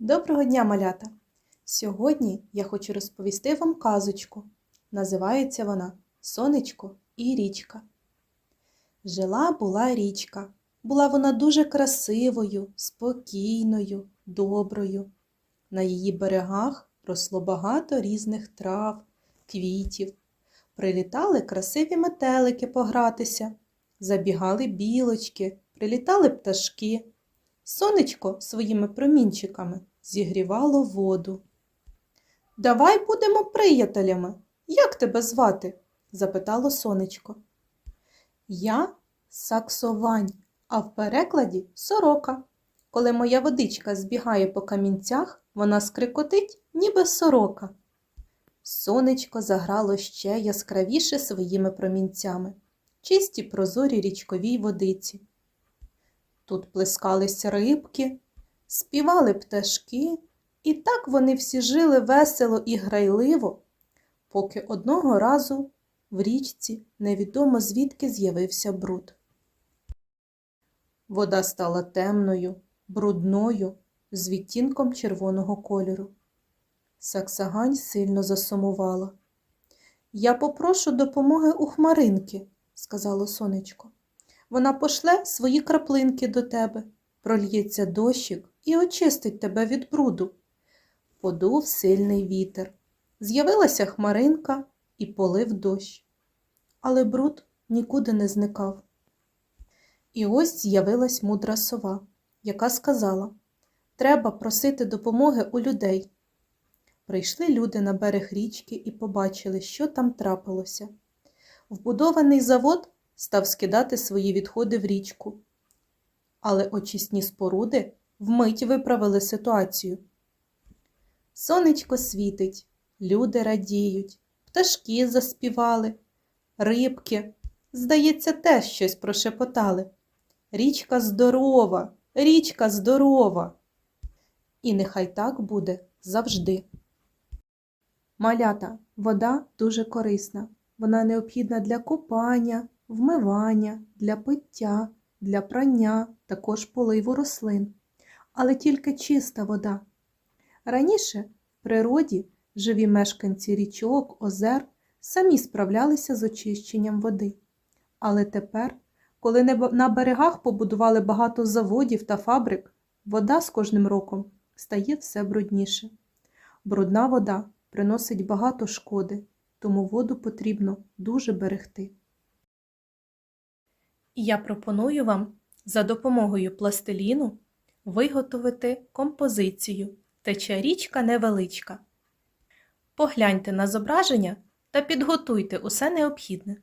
Доброго дня, малята! Сьогодні я хочу розповісти вам казочку. Називається вона Сонечко і річка. Жила була річка. Була вона дуже красивою, спокійною, доброю. На її берегах росло багато різних трав, квітів. Прилітали красиві метелики погратися, забігали білочки, прилітали пташки. Сонечко своїми промінчиками зігрівало воду. Давай будемо приятелями. Як тебе звати? запитало сонечко. Я саксовань, а в перекладі сорока. Коли моя водичка збігає по камінцях, вона скрикотить, ніби сорока. Сонечко заграло ще яскравіше своїми промінцями, чисті прозорі річковій водиці. Тут плескались рибки, співали пташки, і так вони всі жили весело і грайливо, поки одного разу в річці невідомо звідки з'явився бруд. Вода стала темною, брудною, з відтінком червоного кольору. Саксагань сильно засумувала. Я попрошу допомоги у хмаринки, сказало сонечко. Вона пошле свої краплинки до тебе, прольється дощик і очистить тебе від бруду. Подув сильний вітер. З'явилася хмаринка і полив дощ. Але бруд нікуди не зникав. І ось з'явилась мудра сова, яка сказала Треба просити допомоги у людей. Прийшли люди на берег річки і побачили, що там трапилося. Вбудований завод став скидати свої відходи в річку. Але очисні споруди вмить виправили ситуацію. Сонечко світить, люди радіють, пташки заспівали, рибки, здається, теж щось прошепотали. Річка здорова, річка здорова. І нехай так буде завжди. Малята, вода дуже корисна. Вона необхідна для купання, вмивання, для пиття, для прання, також поливу рослин. Але тільки чиста вода. Раніше в природі живі мешканці річок, озер самі справлялися з очищенням води. Але тепер, коли на берегах побудували багато заводів та фабрик, вода з кожним роком стає все брудніше. Брудна вода приносить багато шкоди, тому воду потрібно дуже берегти. Я пропоную вам за допомогою пластиліну виготовити композицію Тече річка невеличка. Погляньте на зображення та підготуйте усе необхідне.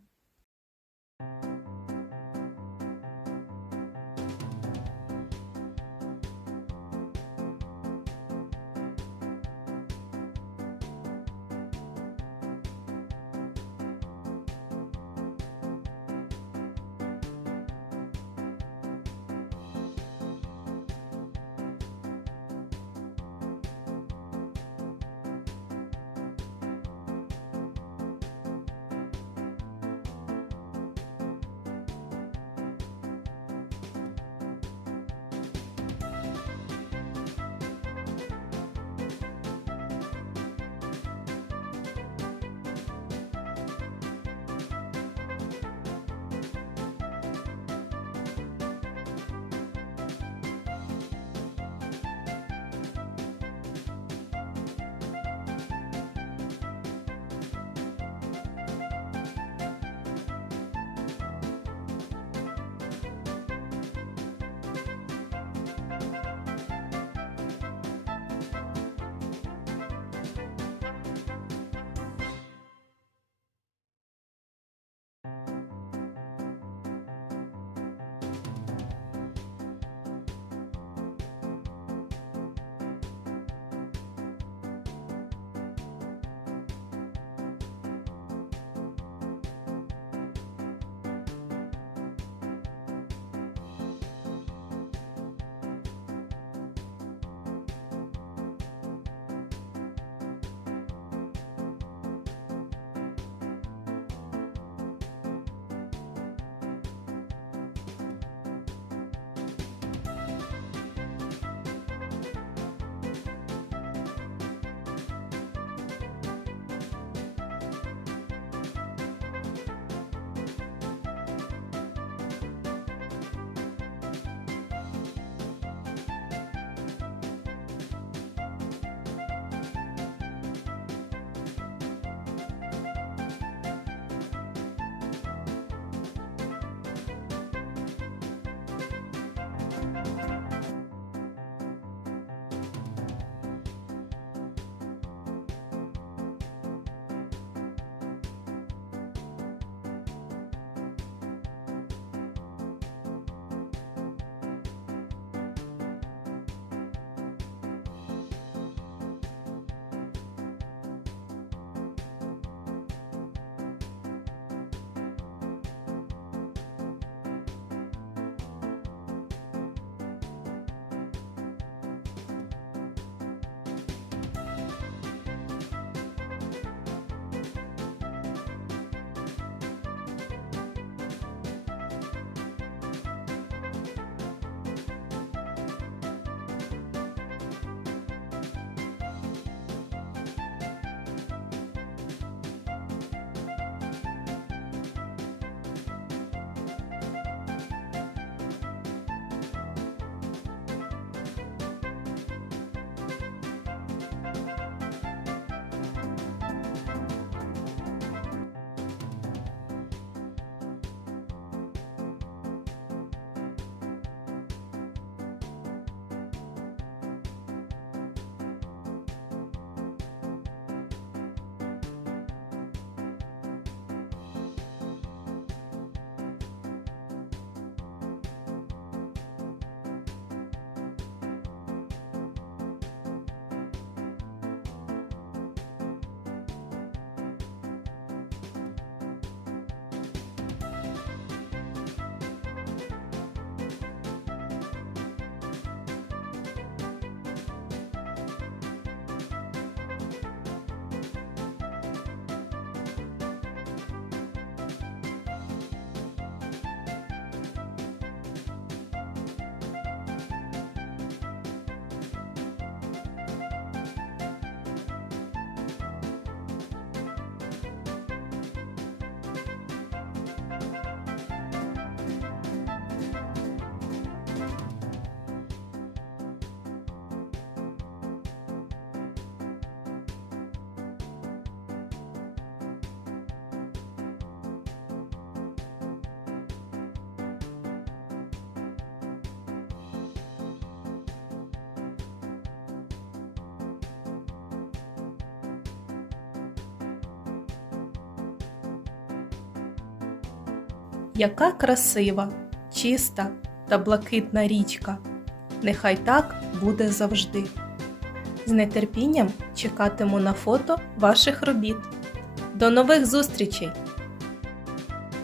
Яка красива, чиста та блакитна річка. Нехай так буде завжди. З нетерпінням чекатиму на фото ваших робіт. До нових зустрічей!